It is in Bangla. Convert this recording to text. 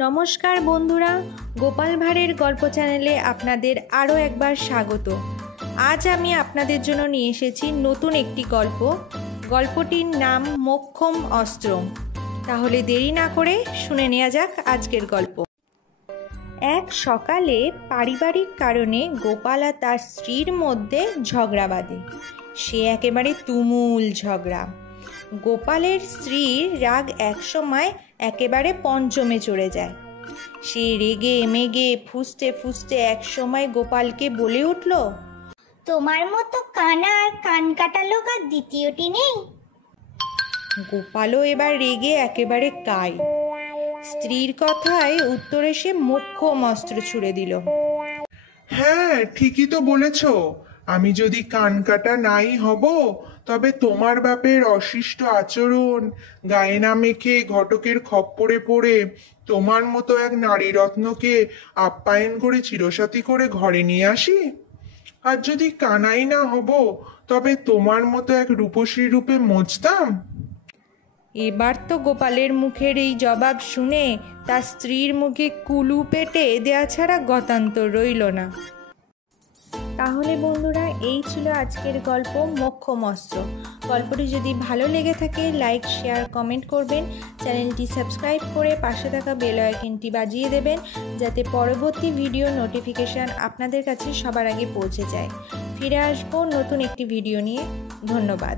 নমস্কার বন্ধুরা, গোপাল ভাঁড়ের গল্প চ্যানেলে আপনাদের আরও একবার স্বাগত। আজ আমি আপনাদের জন্য নিয়ে এসেছি নতুন একটি গল্প। গল্পটির নাম মোক্ষম অস্ত্র। তাহলে দেরি না করে শুনে নেওয়া যাক আজকের গল্প। এক সকালে পারিবারিক কারণে গোপাল আর তার স্ত্রীর মধ্যে ঝগড়া বাঁধে। সে একেবারে তুমুল ঝগড়া। গোপালের স্ত্রীর রাগ একসময় একেবারে পঞ্চমে চড়ে যায়। সে রেগে মেগে ফুঁসতে ফুঁসতে একসময় গোপালকে বলে উঠল, তোমার মতো কানা আর কান কাটা লোক আর দ্বিতীয়টি নেই। গোপালও এবার রেগে একেবারে কাই। স্ত্রীর কথায় উত্তরে সে মোক্ষম অস্ত্র ছুড়ে দিল। হ্যাঁ, ঠিকই তো বলেছ। আমি যদি কান কাটা নাই হব, তবে তোমার বাপের অশিষ্ট আচরণ গায়ে না মেখে ঘটকের খপ্পরে পড়ে তোমার মতো এক নারী রত্নকে আপ্যায়ন করে চিরসাথী করে ঘরে নিয়ে আসি। আর যদি কানাই না হব, তবে তোমার মতো এক রূপসী রূপে মজতাম। এবার তো গোপালের মুখের এই জবাব শুনে তার স্ত্রীর মুখে কুলু পেটে দেয়া ছাড়া গতান্তর রইল না। তাহলে বন্ধুরা, এই ছিল আজকের গল্প মোক্ষম অস্ত্র। গল্পটি যদি ভালো লেগে থাকে লাইক, শেয়ার, কমেন্ট করবেন। চ্যানেলটি সাবস্ক্রাইব করে পাশে থাকা বেল আইকনটি বাজিয়ে দেবেন, যাতে পরবর্তী ভিডিও নোটিফিকেশান আপনাদের কাছে সবার আগে পৌঁছে যায়। ফিরে আসবো নতুন একটি ভিডিও নিয়ে। ধন্যবাদ।